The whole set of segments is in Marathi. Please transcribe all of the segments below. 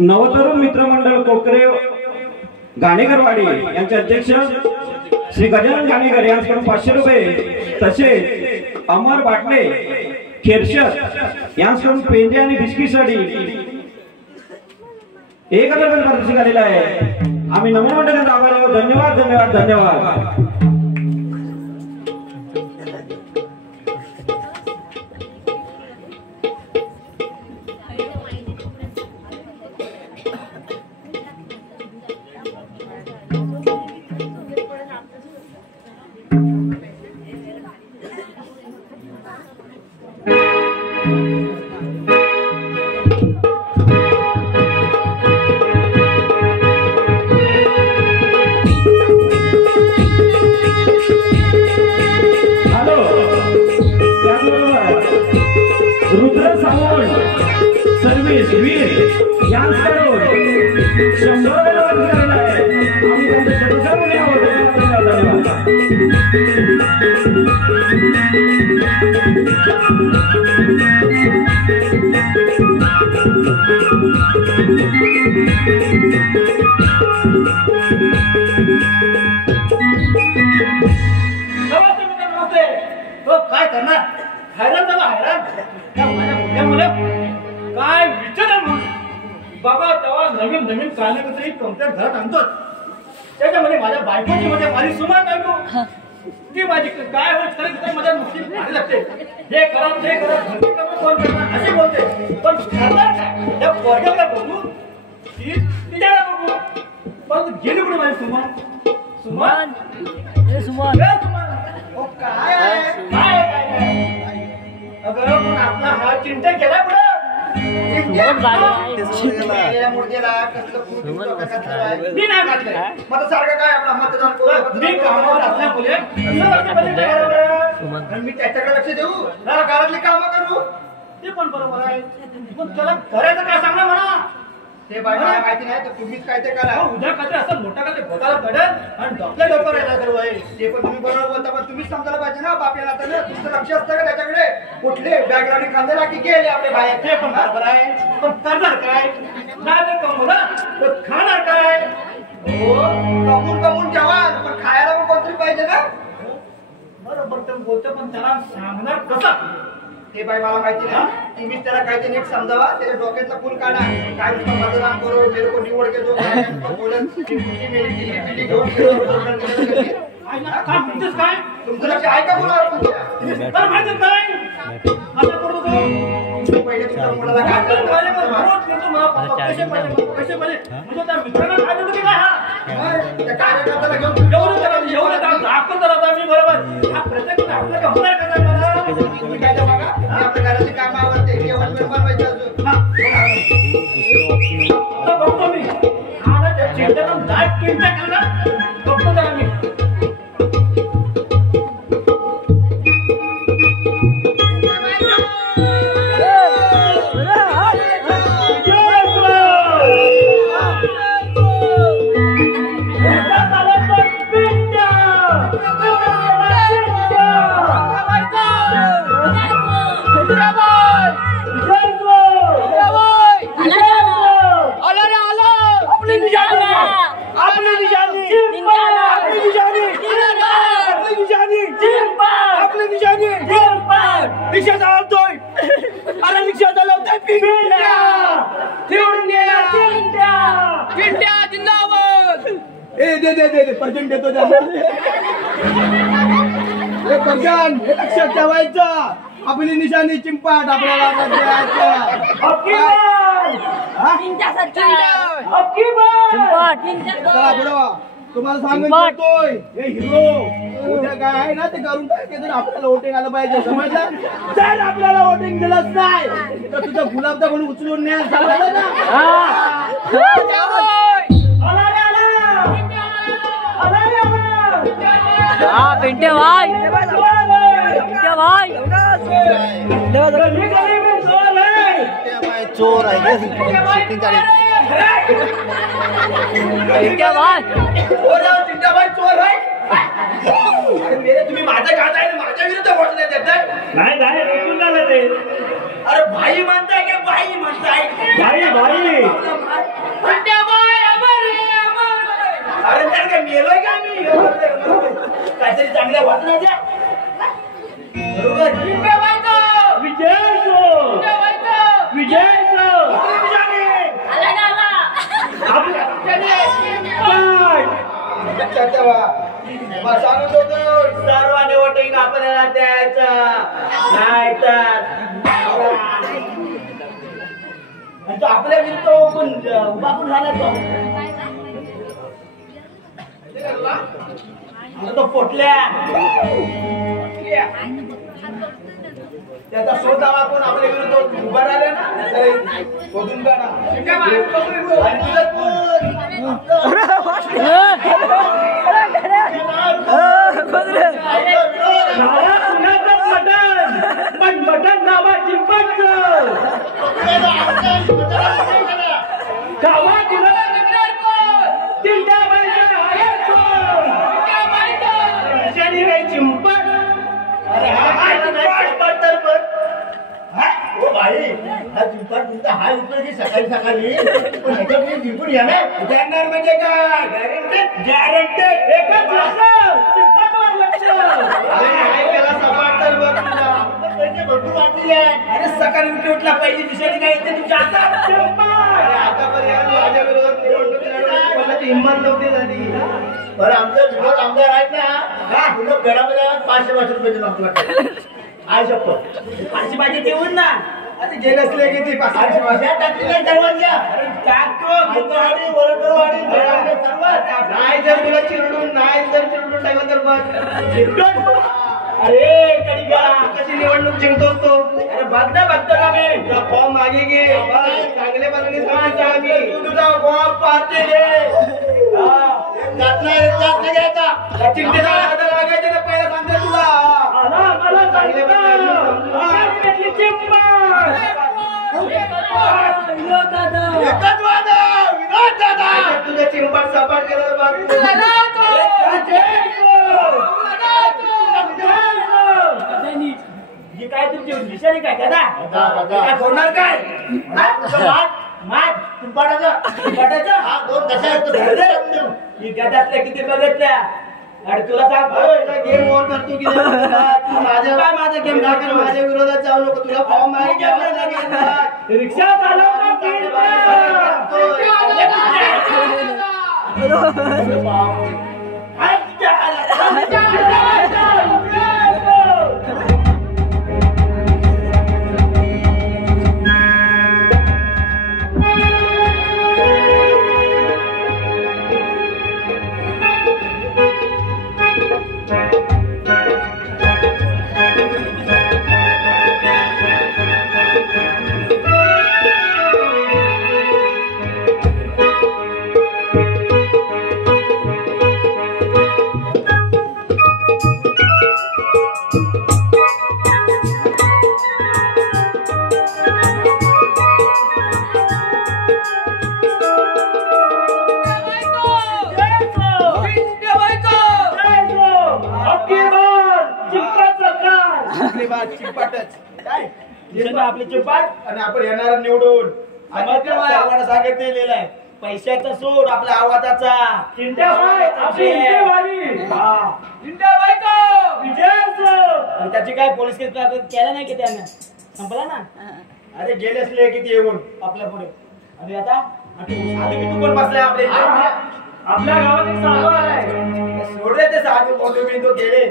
नवतरुण मित्रमंडळ कोकरे गाणेकरवाडी यांचे अध्यक्ष श्री गजानन गाणेकर यांच्याकडून 500 रुपये, तसेच अमर बाटले खेरशर यांच्याकडून पेंजे आणि बिस्किटसाठी 1000 रुपये पारितोषिक आलेला आहे. आम्ही नमन मंडळाचा आभार आहोत. धन्यवाद धन्यवाद धन्यवाद. रुद्र सावंत सर्व्हिस वीर यांच्याकडून 100 रुपये आहे. आम्ही त्यांचे सर्वजण आहोत. काय करणार? हैराण झाला हैराण. काय विचार बाबा, तेव्हा नवीन नवीन कालकत्री तुमच्या घरात आणतो. त्याच्यामध्ये माझ्या बायकोची मध्ये माझी सुमार बायको ती माझी काय होत खरं माझ्या मुक्ती भारी लागते. हे करा ते करा, घरची कामं कोण करणार असे बोलते. पण करणार काय? त्या पोरग्याला बघू, ती तिच्याला बघू, पण गेली कुठे माझी सुमार? सुमार काय अगं, आपला हा चिंता केला पुढे मी नाही घातलंय. मग सारखं काय आपला मतदान मी कामावर असल्यामुळे मी त्याच्याकडे लक्ष देऊ, जरा घरातली कामं करू, ते पण बरोबर आहे. पण त्याला करायचं काय सांगा म्हणा. ते बाई मला माहिती नाही तर तुम्हीच काय ते करा उद्या काय असं मोठा काय बोटाला पडेल आणि डॉक्टर डॉक्टर येणार सर्व ते पण तुम्ही बरोबर बोलता पण तुम्हीच समजायला पाहिजे ना बापयाला आता ना तुमचं लक्ष असतं का त्याच्याकडे कुठले बॅकग्राऊंड खांद्याला की गेले आपले बाहेर ते पण बरोबर आहे पण करणार काय नाही कमवला तर खाणार काय हो कमवून कमवून ठेवा पण खायला पण कोणतरी पाहिजे ना बरोबर तर बोलतो पण त्याला सांगणार कसं ते बाई मला माहिती नाही तुम्हीच त्याला काहीतरी नीट समजावा त्याच्या डोक्यातला फुल काढा काय नुसतं माझं नाम करो मेरे को निवड के दो बोलत मेरी घेऊन काय म्हणतेस काय तुमचं लक्ष आहे का बोला माहितीच नाही असं करतो तो पहिले तुमच्या मुलाला काय पैसे म्हणजे त्या मित्रांना काय देतो की काय हा त्या कार्यकर्त्याला घेऊन एवढं दाखवत राहता मी बरोबर हा प्रत्येक आपलं का होणार का मला तुम्ही काय बघा आपल्या घराचे काम आवडते जेवण बनवायचं अजून बघतो मी हा त्या चिंतेतून दाट चिंता करणार बघतो जरा मी रिक्षा चालवतोय अरे रिक्षा चालवतोय पिंट्या जिंदाबाद ए दे पर्जन देतो त्याला हे पर्जन हे लक्षात ठेवायचं आपली निशाणी चिंपाट आपल्याला तुम्हाला सांगतोय हे हिरो उद्या काय आहे ना ते करून टाकायचं आपल्याला वोटिंग आलं पाहिजे समजलं जर आपल्याला वोटिंग दिलंच नाही तर तुझं गुलाब म्हणून उचलून न्या समजलं ना पिंट्या भाई चोर आहे चोर आहे तुम्ही माझ्या घात आहे माझ्या विरुद्ध वोट देताय नाही रोखून झालं ते अरे भाई म्हणताय का भाई म्हणताय भाई अरे त्यात काय मेलोय का मी काहीतरी चांगल्या वाटलं द्या बरोबर सर्वांनी वोटिंग आपल्याला द्यायचं नाही तर आपल्या विरुद्ध उभा पण झाला तो पोटल्या त्याचा शोध आपण आपल्या विरुद्ध उभा राहिला ना शोधून काढा पण बटन नावा चिंपट गावा कुणाला चिंपट अरे हा भाई हा चिंपट तुमचा हा उपयोगी सकाळी जिंकून या ना जाणार म्हणजे काय गॅरंटेड एकच भरपूर वाटली आहे अरे सकाळी उठला पहिली दिशेने काय येते तुमच्या आतापर्यंत माझ्या विरोधात निवडणूक हिंमत नव्हती झाली बरं आमचा विरोध आमदार आहेत ना तुला गडामध्ये 500 रुपयाचे नोकरी आहे शपथ 500 पाहिजे देऊन ना आता गेले असले किती 500 टाकली नाही जर तुला चिरडून टाकलं तर बघ अरे कशी निवडणूक जिंकतो तो अरे बघतो का मी फॉर्म मागे घे चांगले बाजूने सांगायचं आम्ही तुझा फॉर्म पाहते चिंतेचा लागायचे ना पहिला सांगते तुला चांगले विनोद दादा एकच वादा विनोद दादा तुझ्या चिंपाट सापाट केलं ही काय तुमची निशाणी काय दादा काय फोडणार काय माठ चिंपाटाचं हा दोन दशा ही गटातल्या किती बघितल्या आणि तुला सांग गेम ओव्हर करतो की माझा गेम माझ्या विरोधात जाऊ नको तुला फॉर्म आहे रिक्षा आपले चिंपाट आणि आपण येणार निवडून आम्हाला सांगितलेलं आहे पैशाचा सोड आपल्या आवाजाचा त्याची काय पोलीस केस केला नाही की त्यानं संपला ना अरे गेले असले किती येऊन आपल्या पुढे आणि आता तू पण बसलाय आपल्या गावात एक साधू आलाय सोडले ते साधू कोणी तो गेले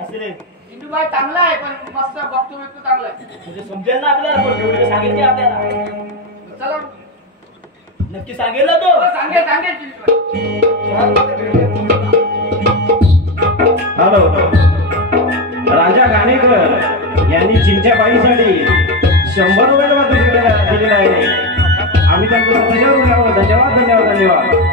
असले इंदूबाई चांगला आहे पण मस्त बघतो चांगला आहे म्हणजे समजेल ना आपल्याला पण एवढे सांगितले आपल्याला चला नक्की सांगेल ना तो सांगेल हॅलो राजा गाणेकर यांनी चिंच्याबाईसाठी 100 रुपये वाटप केलेला आहे आम्ही त्यांचं धन्यवाद धन्यवाद धन्यवाद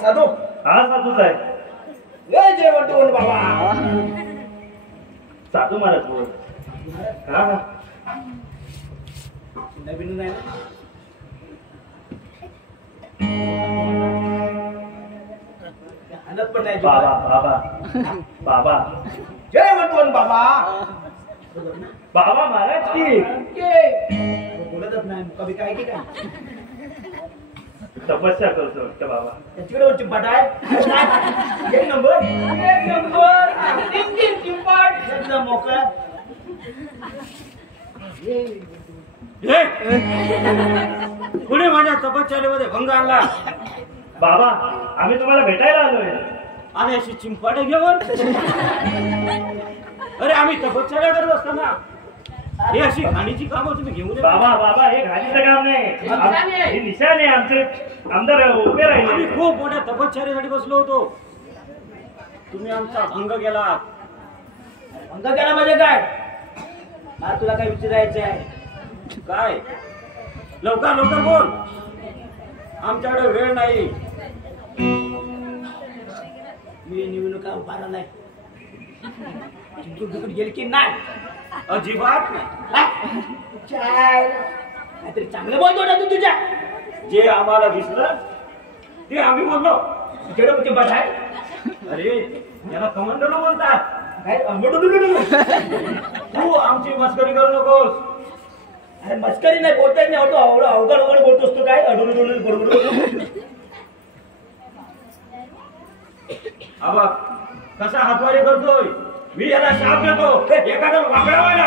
साधू हा साधूच आहे जय म्हणतो बाबा साधू महाराज बोल हा नवीन नाही आणत पण नाही बाबा बाबा बाबा जय म्हणतो बाबा बाबा महाराज की बोलतच नाही कवी काय की काय तपस्या करतो वाटतं बाबा त्याच्याकडे चिंपाट आहे एक नंबर तीन चिंपाट एकदम मोकळा कुणी माझ्या तपश्चर्येमध्ये भंग आणला बाबा आम्ही तुम्हाला भेटायला आलोय आणि अशी चिंपाटे घेऊन अरे आम्ही तपश्चर्या करत असताना हे अशी घाणीची कामं तुम्ही घेऊन येता? बाबा बाबा हे घाणीचं काम नाही हे निशाण आहे आमचे आमदार उभे आम्ही राहिले खूप मोठ्या तपश्चर्यासाठी बसलो होतो तुम्ही आमचा भंग केला अंक केला म्हणजे काय आज तुला काय विचारायचं आहे काय लवकर लवकर बोल आमच्याकडे वेळ नाही मी निवडणुका उभारला नाही जिंकून गेली की नाही अजिबात नाही काहीतरी चांगलं बोलतो ना तू तुझ्या जे आम्हाला दिसलं ते आम्ही बोललो तिकडे कुठे बसाय अरे याला कमांडर बोलतात काय तू आमची मस्करी करू नकोस अरे मस्करी नाही बोलता येत नाही अवघड अवघड बोलतोस तू काय अडून बरोबर आबा कसा हातवारी करतोय मी याला शाप देतो एखादा वाकडा व्हायला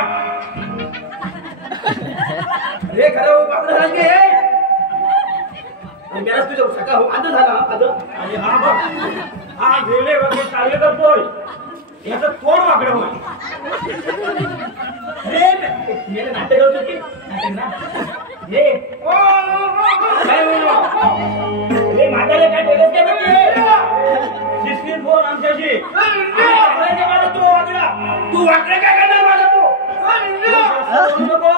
अरे खरं बापडं झालं की मेराच तुझ्या सका हो आदर झाला आदर आणि हा बघ हा गेले वगैरे कार्य करतोय याचं तोड वाकडं होय मेरे नाटक करतो की नाटक ना ये काय बोललो हे म्हातारे काय बोलत काय बघे सिस्टीम फोन आमच्याशी आपल्याला मला तू वागला तू वागले काय करणार मला तू नको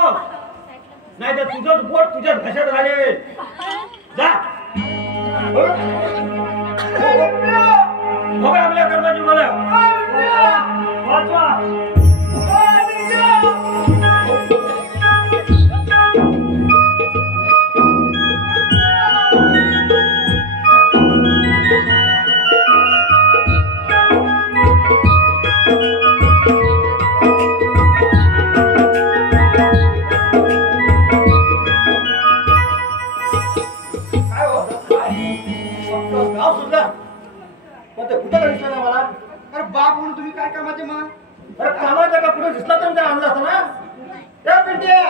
नाही तर तुझंच बोट तुझ्या घशात घालेल जा आपल्या कर्माची मला वाचवा बाप म्हणून तुम्ही काय कामाचे मग अरे कामाचा का कुठे दिसला तर आणला असता ना त्या पिंट्या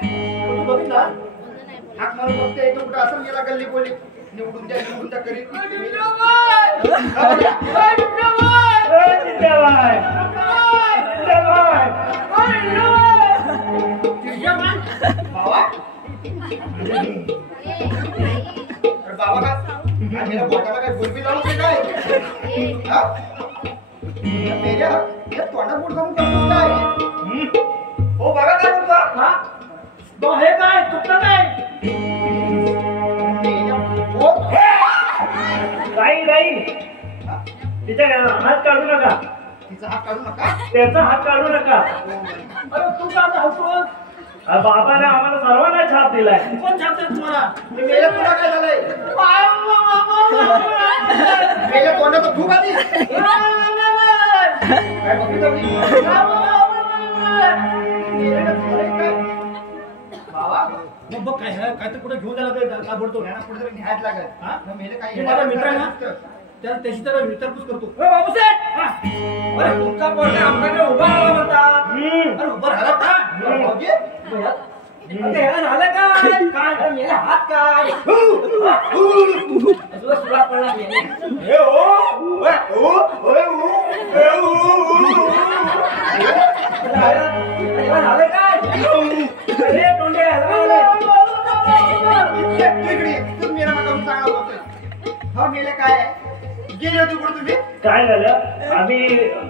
तू बघितला हाक मारून बघते इथं कुठं असं गेला गल्ली बोली निवडून द्या करीत बाबा का मेरा बोटाला काय बोलबी लावून काय मेऱ्या हे तोंडात बोट घालून करतोस काय हो बघा काय बोलतो हा तो हे काय चुकलं काय नाही तिच्या हात काढू नका तिचा हात काढू नका त्याचा हात काढू नका अरे तू का हसतोस बाबाने आम्हाला सर्वांना छाप दिलाय कोण छाप देत तुम्हाला मेल्या तुला काय झालंय मेल्या तोंडात खूप आधी काय बघितलं बाबा मग बघ काय काय तर कुठे घेऊन जायला काय बोलतो कुठेतरी न्यायच लागेल हा मेले काय माझा मित्र आहे ना त्याची तर विचारपूस करतो बाबूसेठ अरे तुमचा पोरगा आमच्याकडे उभा राहा म्हणतात अरे उभा राहिला का ह्याला झालं काय काय मेले हात काय सुरुवात पडला हे हो झालं काय अरे तोंडे मेले काय गेले होते कुठे तुम्ही काय झालं आम्ही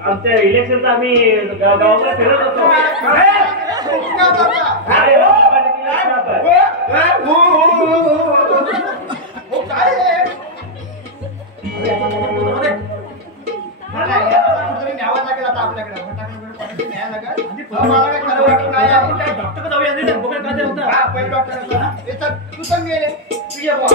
आमच्या इलेक्शनचा आम्ही गावाला फिरत होतो काय न्यावा लागेल आता आपल्याकडे न्याय लागेल मला काय खरं वाटत नाही डॉक्टर जाऊया बघा काय होतं पहिले डॉक्टर तू पण गेले तू ये बुवा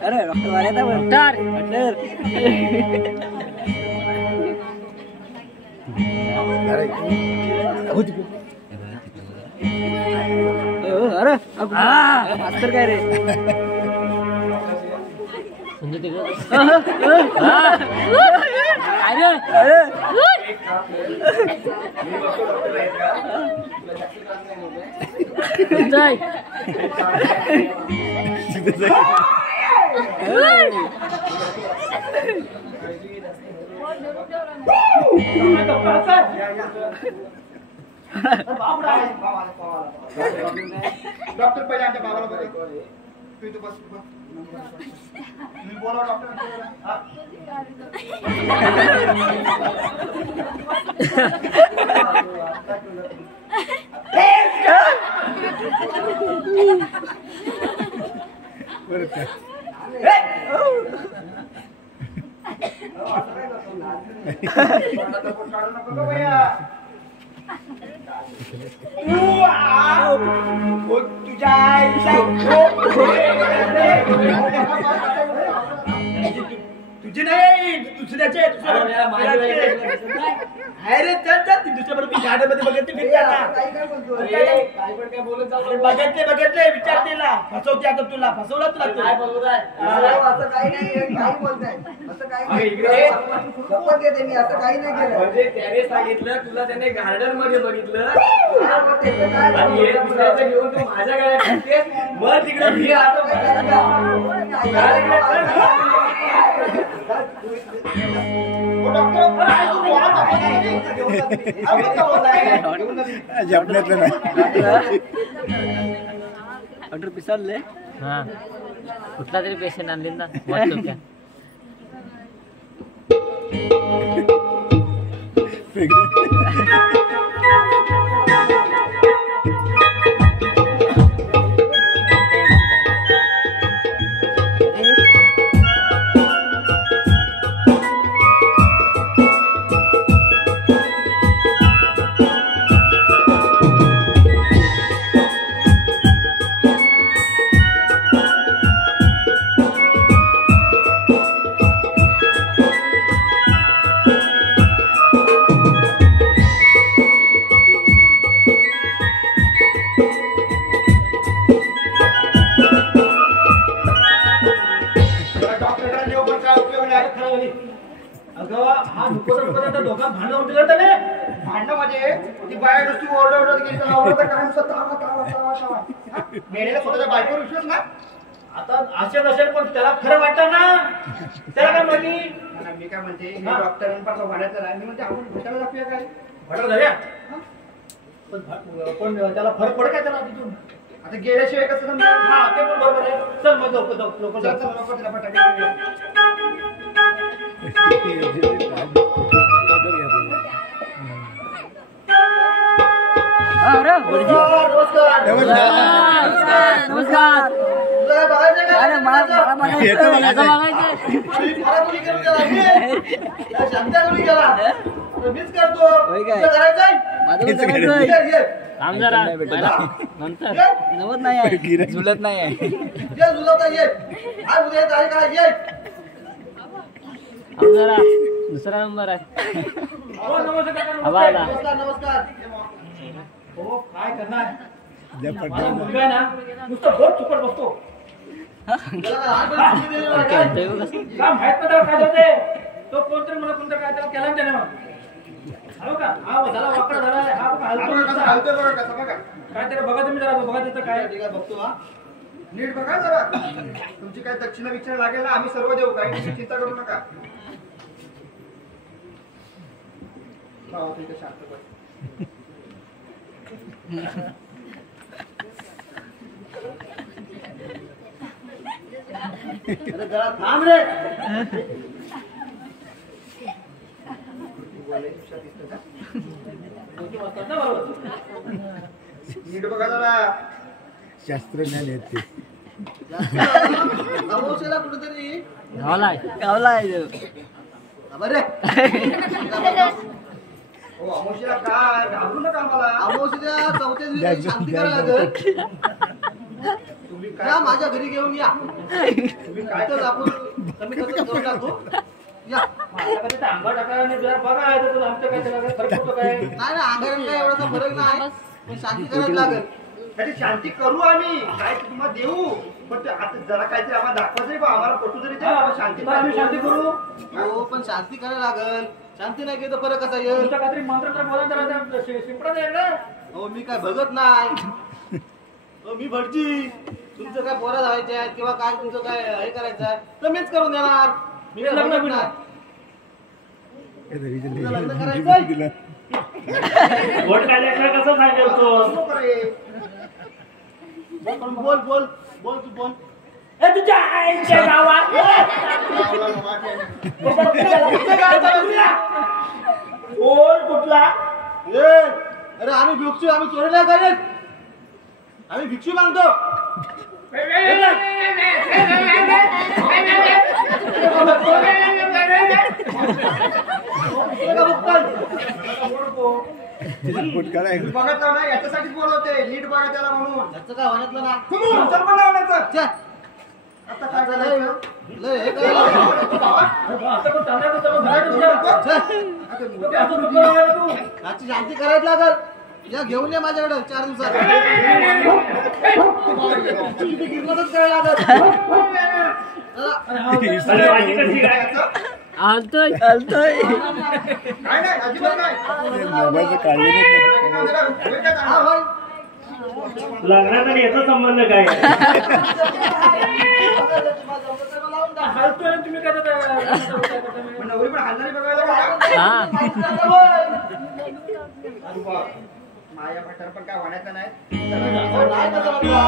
अरे डॉक्टर वाले था डॉक्टर अरे मास्टर काय रे चालू तिकडे अरे डॉक्टर पहिले आमच्या बाबाला बघा तू इथं बस तुम्ही बोला डॉक्टर तुझी नाही दुसऱ्याचे अरे चल चल दुसऱ्याबरोबर गार्डन मध्ये बघितले बघितले विचार तिला फसवते आता तुला फसवला तुला काय बोलताय असं काही नाही काय बोलताय असं काही नाही शपथ घेते मी असं काही नाही केलं म्हणजे त्याने सांगितलं तुला त्याने गार्डन मध्ये बघितलं काय आणि हे दुसऱ्याचं घेऊन तू माझ्या गाड्या टाकतेस मग तिकडे मी आता ऑर्डर पिसालले हा कुठला तरी पेशंट आणले ना वाटतो क्या भांडणं म्हणजे ती बाहेर नुसती ओरडत गेली तर आवडत काय मेलेला स्वतःच्या बायकोवर विश्वास ना आता असेल असेल पण त्याला खरं वाटतं ना त्याला काय म्हणली मी काय म्हणते डॉक्टरांपासून भाड्याचं राह मी म्हणते आपण भेटायला दाखवूया काय भटर झाल्या पण त्याला फरक पडत काय त्याला तिथून आता गेल्याशिवाय कसं समजा हा ते पण बरोबर आहे चल मग लोक लोक तिला फटाके नमस्कार अरे मला नंतर नवत नाही झुलत नाही दुसरा नंबर आहे नमस्कार हो काय करणार माझा मुलगा ना नुसतं बोट चुकट बसतो काय माहित नाही काय होते तो कोणतरी मला कोणतं काय त्याला केला त्याने हो का हा झाला वाकडा झाला हा काय तरी बघा तुम्ही जरा बघा तिथं काय बघतो हा नीट बघा जरा तुमची काय दक्षिणा विचार लागेल ना आम्ही सर्व देऊ काही चिंता करू नका शांत बस जरा थांब रे नीट बघा जरा शास्त्रज्ञान येते अमावस्येला कुठेतरी गावला बरे हो अमावस्येला काय घाबरू नका आम्हाला अमावस्येच्या चौथ्या दिवशी शांती करायला लागेल तुम्ही काय माझ्या घरी घेऊन या तुम्ही काय तर आपण कमी कसं करून टाकू या आंबा टाकायला बघा आमचं काय त्याला फरक पडतो काय नाही ना अंगारण काय एवढा फरक नाही पण शांती करायला लागेल त्याची शांती करू आम्ही काय तुम्हाला देऊ पण ते आता जरा काहीतरी आम्हाला दाखवायचं बा, आम्हाला पटू तरी द्या, हा, शांती तर आम्ही शांती करू. हो पण शांती करायला लागल. शांती नाही केली तर परत कसा येईल? तुमचं काहीतरी मंत्र तर बोला जरा शिपडा द्या ना. हो मी काय बघत नाही. हो मी भटजी. तुमचं काय पोरं धावायचे आहेत किंवा काय तुमचं काय हे करायचं आहे तर मीच करून देणार. मी काय लग्न बघत बिग्न. नाही. तुझं लग्न करायचंय? वोट काढल्याशिवाय कसं सांगेल तो? नको रे. बोल बोल बोल तू बोल. ए, तुझ्या आईच्या गावात कोण कुठला ए, अरे आम्ही भिक्षू, आम्ही चोरी नाही करीत. आम्ही भिक्षू मागतो. बघत ना याच्यासाठीच बोलवते, नीट बघा त्याला म्हणून. त्याचं काय म्हणतलं ना. तुमचं पण लावण्याचं. छे, आता काय आता करायचं? लय हे करायला लागलं. असं पण चालणार तर सगळं घरात तुझ्या. छे, ते असं नको करायला तू. याची शांती करायला लागल. या घेऊन ये माझ्याकडे 4 दिवसात. किती किंमतच करायला लागल. अरे माझी कशी काय? आलतोय काय नाही, अजिबात नाही. हा भाई. लग्नाचा आणि याचा संबंध काय? हालतोय ना तुम्ही काय पण नवरी पण हालणारी बघायला बघा. हा माया भटार पण काय होण्याचं नाही. नाही तसं म्हणतो.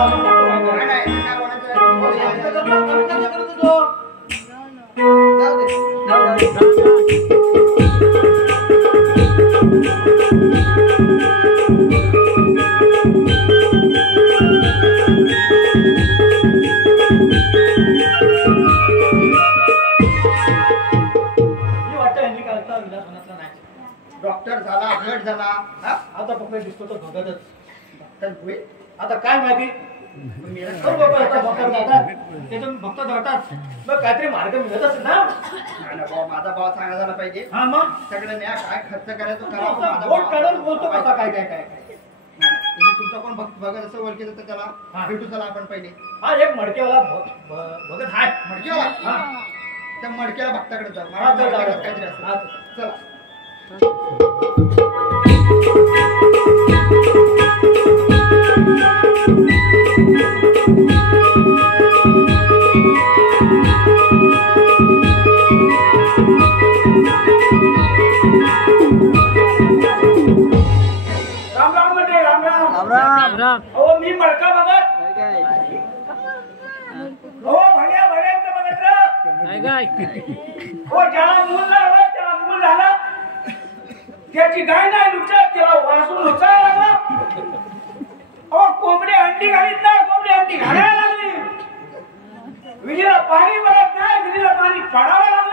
काय नाही, काय होण्याचं नाही. जाऊ दे. मी वाटतं यांनी काय आता विलास मनातला नाही. डॉक्टर झाला, ब्लड झाला. हा? आता फक्त दिसतो तो भगतच. तर होईल. आता काय माहिती हो बाबा, आता भक्त जातात त्यातून भक्त जातात मग काहीतरी मार्ग मिळत असेल ना. नाही ना भाऊ, माझा भाव चांगला झाला पाहिजे. हा मग सगळं न्या काय खर्च करायचं करा. आता माझा बोट भाव- काढून बोलतो कसा काय काय काय काय. तुम्ही तुमचा कोण बघत असं ओळखीचं तर त्याला हा. भेटू चला आपण पहिले. हा एक मडकेवाला भगत हाय. मडक्याला हा त्या मडक्याला भक्ताकडे जा. हा, चल, मडक्याला चल. काहीतरी असेल. हा, चला. राम राम म्हणजे राम राम. राम राम अहो मी मडका बघत. हो भण्या भण्यांचं बघत र. काय काय हो ज्याला मूल लागलं त्याला मूल झालं. त्याची गाय नाही नुकसान त्याला वासून नुकसान लागलं. अहो कोंबडी अंडी घालीत ना, कोंबडी अंडी घालायला लागली. विहिरीला पाणी पडत नाही, विहिरीला पाणी पडावं लागलं.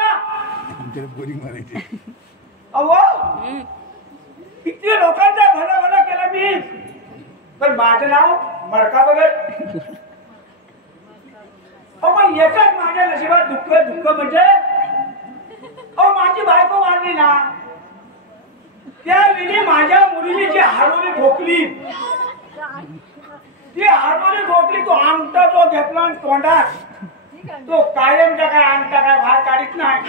बोरिंग मारायची. अहो किती लोकांचा भला भला केला मी, पण माझं नाव मडका बघत. अहो पण एकच माझ्या नशिबात दुःख दुःख म्हणजे अहो माझी बायको मारली ना, त्यावेळी माझ्या मुलीने जी हारोली ठोकली, ती हारोली ठोकली, तो आमटा जो घेतला आणि तोंडात तो कायमचा काय अंगठा काय बाहेर काढीत नाही.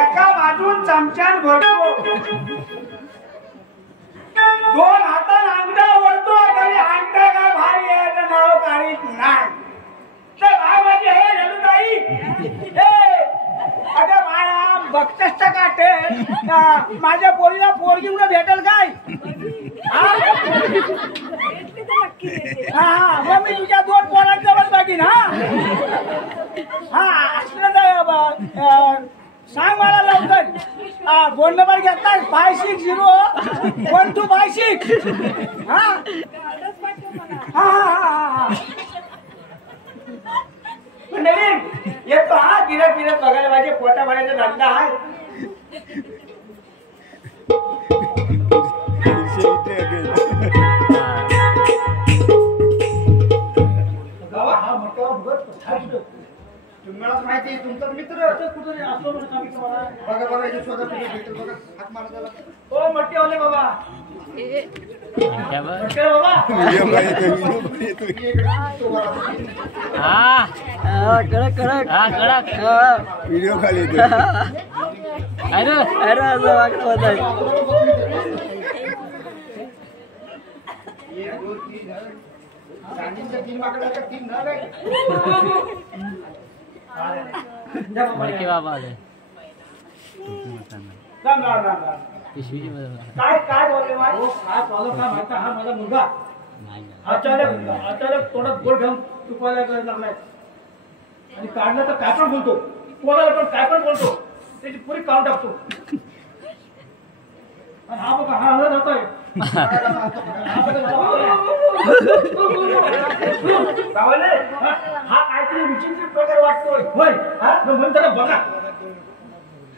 एका बाजून चमच्यान भरतो, दोन हाताने अंगठा वळतो, तरी अंगठा काय बाहेर यायचं नाव काढीत नाही. तर काय माझी हे रेणुताई, अगं बाळा बघतेस का ते माझ्या पोरीला पोरगी उडे भेटेल काय? हा मग मी तुझ्या 2 पोरांजवळ बघीन. हा असलं तर सांग मला लवकर. फोन नंबर घेतलाय 560125. हा हा हा मंडळी येतो. हा फिरत फिरत बघायला माझे पोटा भरायचा धंदा आहे. गावा हा म्हटलं बघत तुम्हालाच माहिती आहे, तुमचा मित्र कुठे असलो म्हणून आम्ही तुम्हाला. बघा बघा इथे शोधा कुठे भेटेल बघा. हात मारा त्याला. ओ मट्टीवाले बाबा क्या बरं? पटकन बाबा व्हिडिओ कॉल येतोय हा कडक कडक हा कडक व्हिडिओ कॉल येतोय अरे अरे असं वागत होत आहे मडके बाबा आले राम राम राम राम. पिशवीची काय बोलले माझ काय चालू काय माहिती हा माझा मुलगा अचानक तोंडात गोड घेऊन चुकवायला लागलाय आणि काढलं तर काय पण बोलतो कोणाला पण काय पण बोलतो त्याची पुरी काढून टाकतो आणि हा बघा हा हलत होतोय हा काहीतरी विचित्र प्रकार वाटतोय होय हा म्हणून त्याला बघा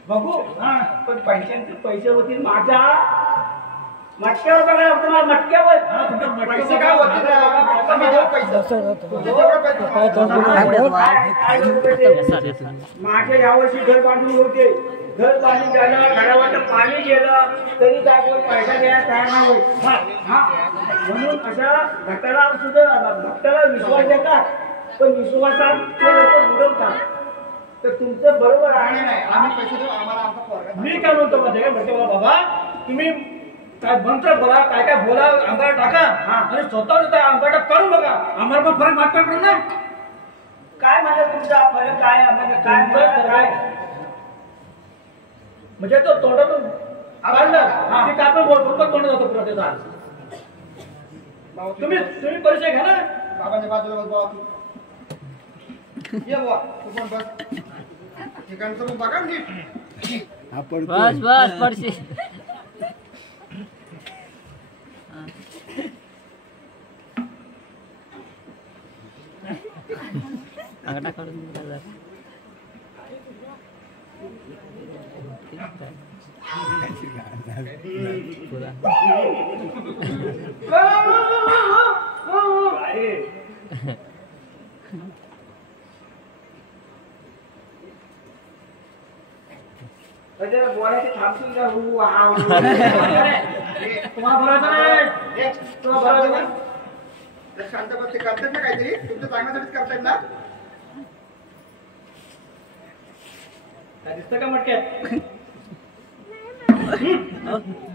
बघू हा पण पैशांचे पैसे होतील माझ्या मटक्यावर बघायला होतं मला मटक्यावर हा तुमच्या पैसे काय होतील रे? आम्ही देऊ पैसे. तुमचे जेवढे पैसे. माझे यावर्षी घर बांधून होते घर बांधून झालं घरावर पाणी गेलं तरी काय कोण पैसा द्यायला तयार नाही होत हा म्हणून अशा घटाला सुद्धा भक्ताला विश्वास देतात पण विश्वासात ते लोक बुडवतात तर तुमचं बरोबर आहे नाही, आम्ही पैसे देऊ आम्हाला आमचा पोरगा. मी काय म्हणतो माहिती आहे का म्हणते बाबा तुम्ही काय मंत्र बोला काय काय बोला अंगाला टाका आणि स्वतः अंगाला काढून बघा आम्हाला पण फरक मागता पडून ना काय म्हणजे तुमचा फरक काय म्हणजे काय म्हणत काय म्हणजे तो तोंडातून काढलं की काय पण बोलतो पण तोंड जातो पुरा त्याचा तुम्ही परिचय घ्या ना बाबांच्या बाजूला बस बाबा तू. ये बाबा तू पण बस ठिकाणचं मग बघा नीट. हा पडतोय बस बस पडशी अंगठा काढून दिला जरा. पुरा. बोलायचे थांबतील का हो हा तुम्हाला बोलायचं नाही तुम्हाला बोलायचं नाही तर शांत बस ते करतात ना काहीतरी तुमच्या चांगल्यासाठीच करतायत ना. काय दिसतं का मटक्यात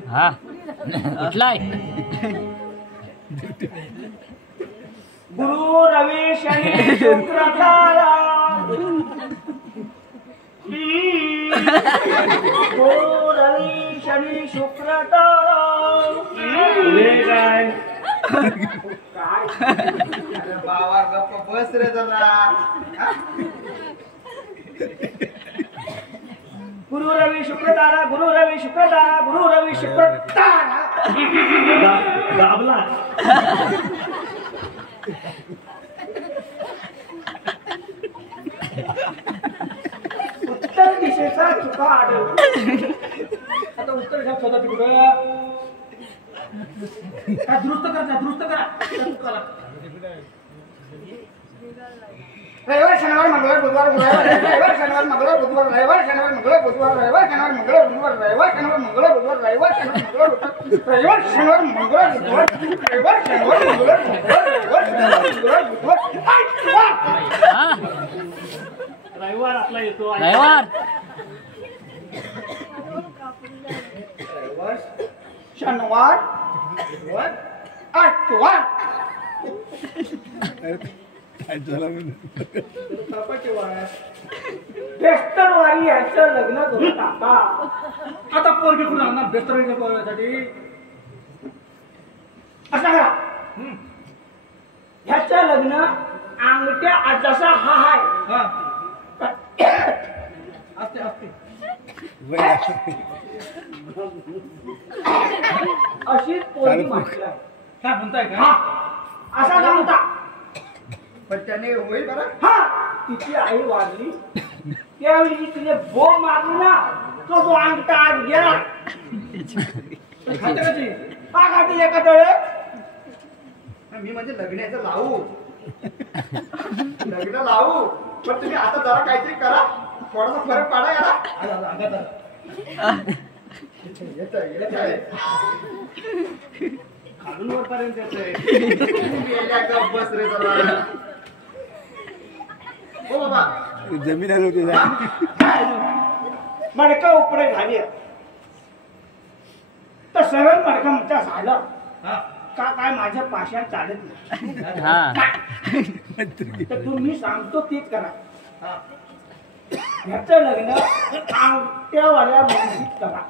हा उठलाय गुरु रवी शनी शुक्र तारा गुरु रवी शनी शुक्र तारा काय अरे बाबा गप्प बस रे जरा. हा? गुरु रवी शुक्र तारा गुरु रवी शुक्र तारा गुरु रवी शुक्र तारा दाबला उत्तर दिशेचा चुका आढळ आता उत्तर घ्या स्वतः तिकडं काय दुरुस्त करा त्या चुकाला. रविवार शनिवार मंगळवार बुधवार गुरुवार रविवार शनिवार मंगळवार बुधवार रविवार शनिवार मंगळवार बुधवार रविवार शनिवार मंगळवार बुधवार रविवार शनिवार मंगळवार बुधवार रविवार शनिवार मंगळवार रविवार शनिवार मंगळवार बुधवार रविवार शनिवार मंगळवार बुधवार रविवार शनिवार मंगळवार बुधवार हा रविवार आपला येतो रविवार रविवार शनिवार बुधवार आठवार काय झालं बेस्तरवारी यांचं लग्न करून टाका आता पोरगी कुठे आणणार बेस्तरी पोरण्यासाठी असं करा ह्याचं लग्न अंगठ्या जसा हा आहे हा असते अशीच पोरगी म्हटलं काय म्हणताय हा का असा नव्हता पण त्याने होईल बरं. हा तिची आई वारली त्यावेळी तिने बो मारली ना तो अंगठा आत गेला खाते कशी का खातील एका तळे मी म्हणजे लग्नाचं लावू लग्न लावू पण तुम्ही आता जरा काहीतरी करा थोडासा फरक पाडा याला. अंगात येत आहे खालून वरपर्यंत येतंय. बस रे जरा. हो बाबा जमीन आलो होते मडका उपडे झाली तर सरळ मडका म्हणता झालं का काय माझ्या पाशात चालत नाही. हा तर तुम्ही सांगतो तेच करा. ह्याचं लग्न आवट्यावाल्या मुलीत करा.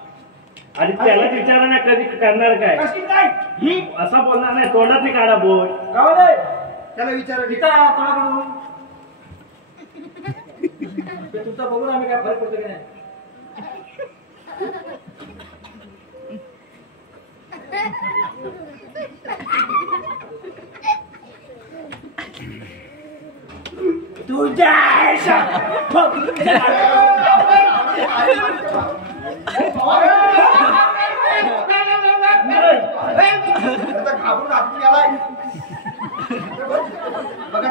आणि त्याला विचारा ना कधी करणार काय कशी काय ही असा बोलणार नाही तोंडात नाही काढा बोल गावाला त्याला विचारा विचारा कोणाकडून तुमचा बघून आम्ही काय फरक पडतो की नाही. तुझ्या घाबरून आपण गेलाय. बघा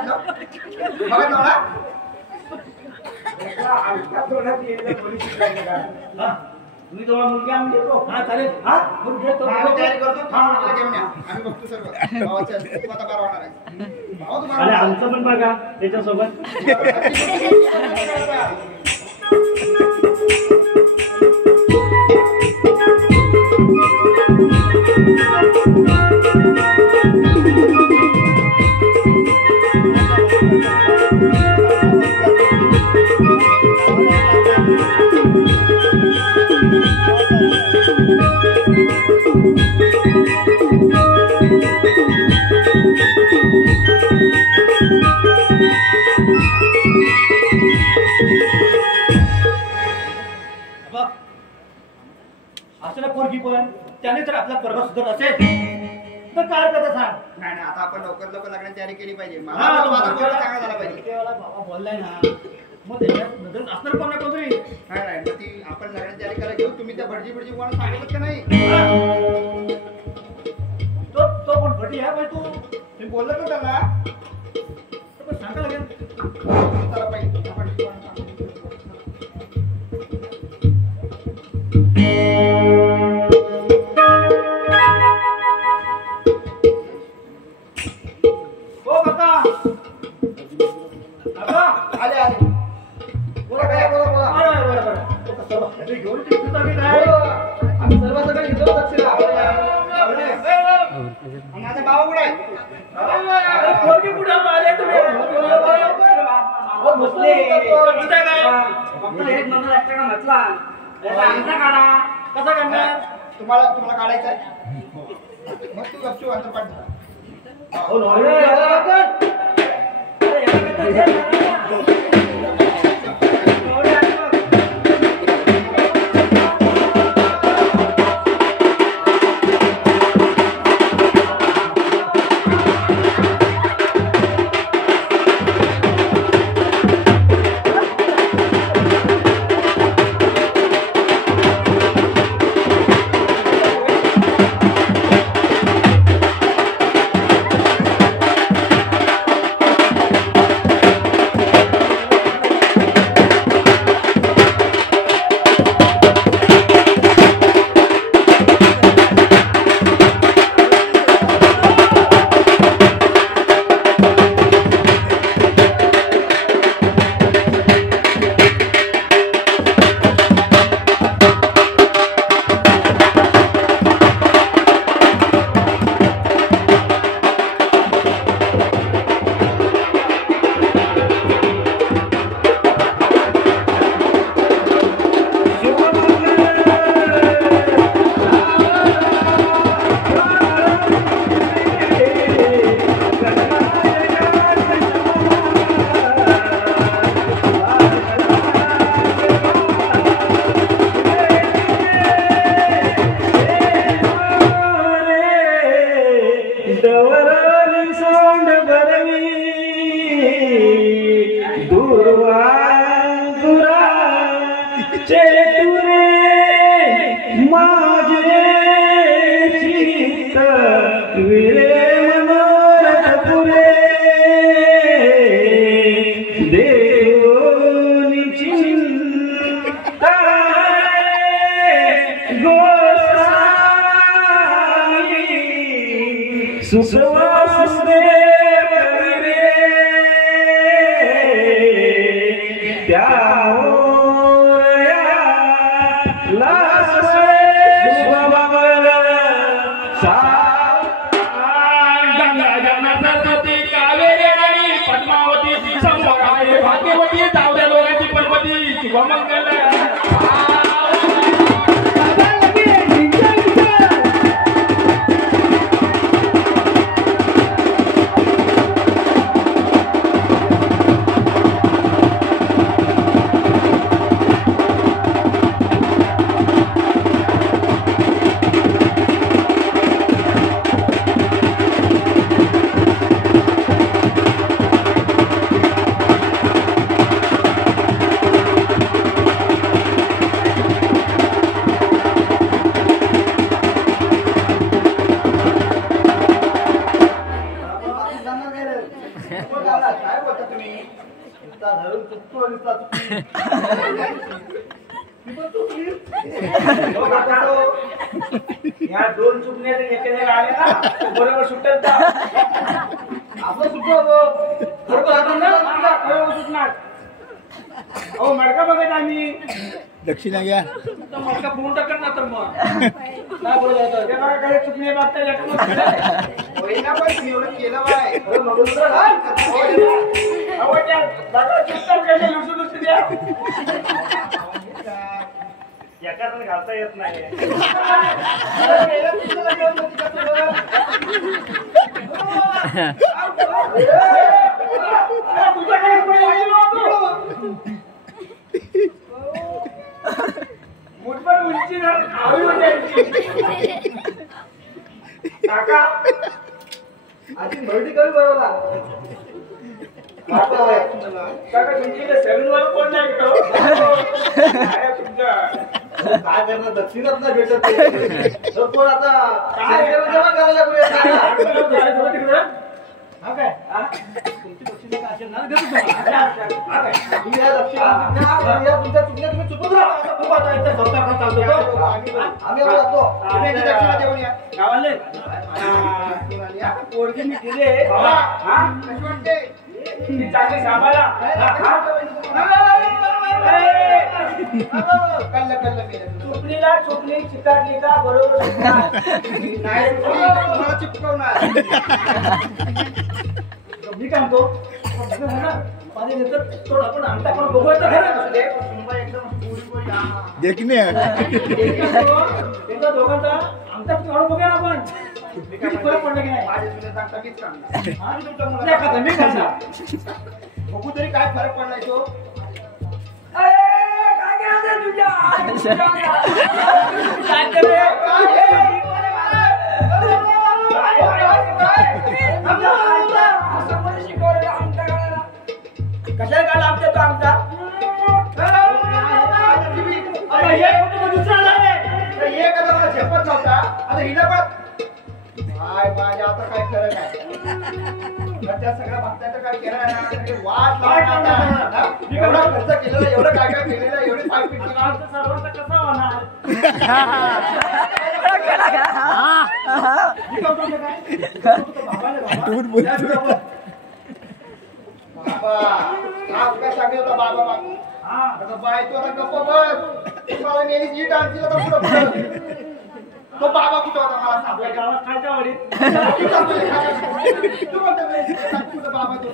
तुम्ही तुम्हाला मुलगी आम्ही देतो. हा चालेल. हा मुलगी देतो. आम्ही तयारी करतो. आम्ही बघतो सर्व भावाच्या तू आता बारा होणार आहे. भाऊ तू आणि आमचं पण बघा त्याच्यासोबत असं पोरगी पण त्याने जर आपला पर्व सुधर असेल तर काय करता सांग. नाही आता आपण लवकर लागण्याची तयारी केली पाहिजे. हा, माझा पोरगा चांगला झाला पाहिजे. तेव्हा बाबा बोललाय ना मग त्याच्यात नजर असणार कोण ना कोणतरी. नाही मग ती आपण लग्नाची तयारी करायला घेऊ. तुम्ही त्या भटजी कोणाला सांगितलं का नाही. तो पण भटी आहे बाई तू तुम्ही बोललं का त्याला पण सांगा लागेल. त्याला पाहिजे भटजी कोणाला सांगितलं. हो काका आले आले बोला काय बोला घेऊन फिरता की काय आम्ही सर्व सगळे घेतो दक्षिणा. माझा भाऊ कुठे आहे. पोरगी कुठे आले तुम्ही बसले फक्त एक नंबर एक्स्ट्रा म्हटला आमचा काढा कसा करणार तुम्हाला काढायचं आहे. मग तू गपचूप अंतर पाठ झाला. हो नॉर्मल सुसवासने कविरे पद्मावती समोर आहे भाग्यवती जाऊद्या दोघांची पद्मती शुभमंगल काय बोलता तुम्ही धरून चुकतो या दोन चुकण्याचे एकेला आले ना बरोबर सुटत असं सुटणार अहो मडका बघत आम्ही दक्षिणा घ्या मडका फोन टाकत ना तर मग काय बोलत होतं ते बघा काही चुकणे बाबता होईना पण एवढं केलं बाय याच्यात घालता येत नाही मुठभर उंची काका आधी मर्डी करू बरोबर काका तुमच्या सेवन वर कोण नाही काय करणार दक्षिणात नाही भेटत तर कोण आता काय जेव्हा करायला पुढे तुमची दक्षिणा असेल ना देतो तुम्हाला तुमच्या चुकल्या तुम्ही चुकून आम्ही पोरगी मी दिले ती चांगली सांभाळा चुकलीला चुकली चिकाटली का बरोबर चिपकवणार मी काय म्हणतो माझे नेतर थोडं आपण आमचा आपण बघूया तर खरं देखणे त्यांचा दोघांचा आमचा थोडं बघूया ना आपण किती फरक पडला की नाही एखादा मी करणार बघू तरी काय फरक पडलाय तो काय करायचं तुझ्या कशाला काढला आमच्या तो आमचा दुसरा हे कदा मला झेपत नव्हता आता हिला पण काय माझ्या आता काय खरं काय त्या सगळ्या भक्ताचं काय केलं ना वाट एवढा खर्च केलेला एवढं काय काय केलेलं एवढी पाय पिटली सर्वांचा कसा होणार बाबा काय सांगितलं होता बाबा आता बाय तो आता गप्प बस मला नेली जीट आणतील आता पुढं तो बाबा कुठं होता मला सांगाय गावात खायच्या वडील तू म्हणतो बाबा तो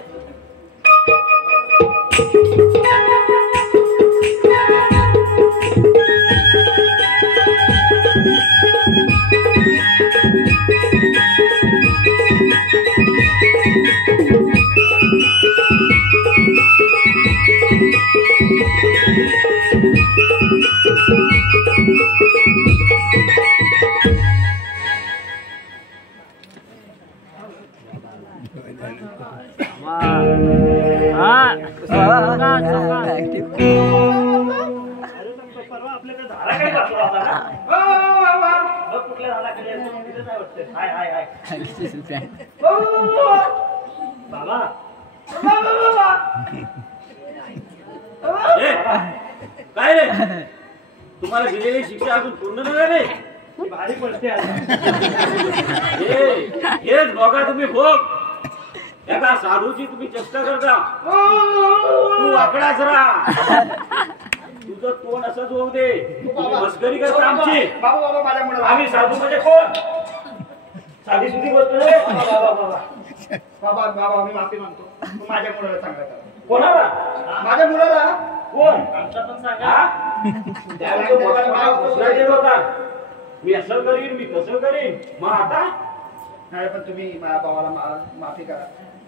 परवा आपल्याकडे धारा काही बसला होता ना कुठल्या धारा काही काय वाटतं हाय हाय हाय बाबा काय रे तुम्हाला दिलेली शिक्षा अजून पूर्ण नाही रे भारी पडते आता. हेच बघा तुम्ही भोग एका साधूची तुम्ही चेष्टा करता. तू आकडाच राहा. तुझं तोंड असंच होऊ दे. तुम्ही मस्करी करता आमची. बाबा बाबा माझ्या मुलाला आम्ही साधू म्हणजे कोण? साधी सुधी गोष्ट नाही. बाबा बाबा मी माफी मागतो. तू माझ्या मुलाला चांगलं कर. कोणाला? माझ्या मुलाला कोण? आमचा पण सांगा. हा? त्यावेळी तो मला घोषणा देत होता. मी असं करीन, मी तसं करीन. मग आता नाही पण तुम्ही माझ्या भावाला माफी करा.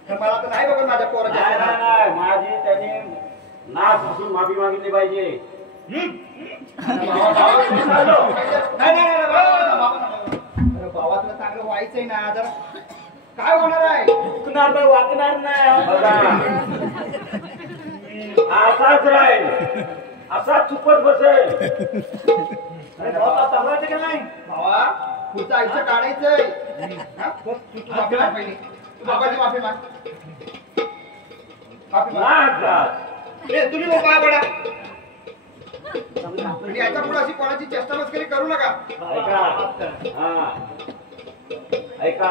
तर मला तर नाही बघा माझ्या पोराच्या नाही नाही नाही, माझी त्याने नाक घासून माफी मागितली पाहिजे. भावातलं चांगलं व्हायचंय ना जर काय होणार आहे. वाकणार नाही. बघा असाच राहील, असाच चुकत बसेल. चालवायचं की नाही? भावा पुढचं आयुष्य काढायचंय. हा? तू माफी माग पहिली. तू बाबाची माफी माग. माफी माग. नाक घास. तुम्ही लोक काय पडा आणि याच्या पुढे अशी कोणाची चेष्टा मस्करी करू नका. ऐका हा ऐका,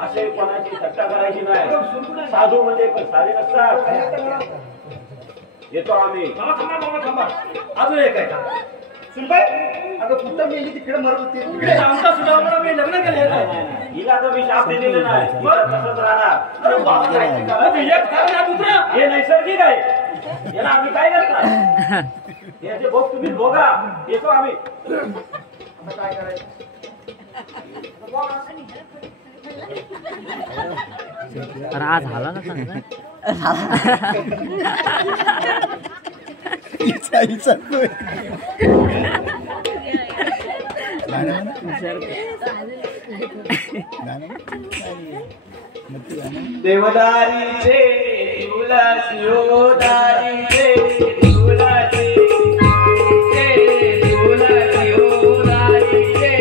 असे कोणाची थट्टा करायची नाही. साधू म्हणजे पण साधे नसतात. येतो आम्ही. थांबा. अजून एक आहे का? सुनबाई अगं कुठं मेली तिकडे मरत होती. इकडे आमचा सुधारणा मी लग्न केलं. नाही, नाही, नाही. हिला तर मी शाप दिलेला नाही. हिला तसंच राहणार. अरे बाबा, एक कारण आहे दुसरं. हे नैसर्गिक आहे. याला आम्ही काय करणार? याचे भोग तुम्ही भोगा. येतो आम्ही. आता काय करायचं. अरे आज झाला ना चांगला. हिचा तोय. देवदारी रे तुला शिवदारी रे तुला देवदारी रे तुला शिवदारी रे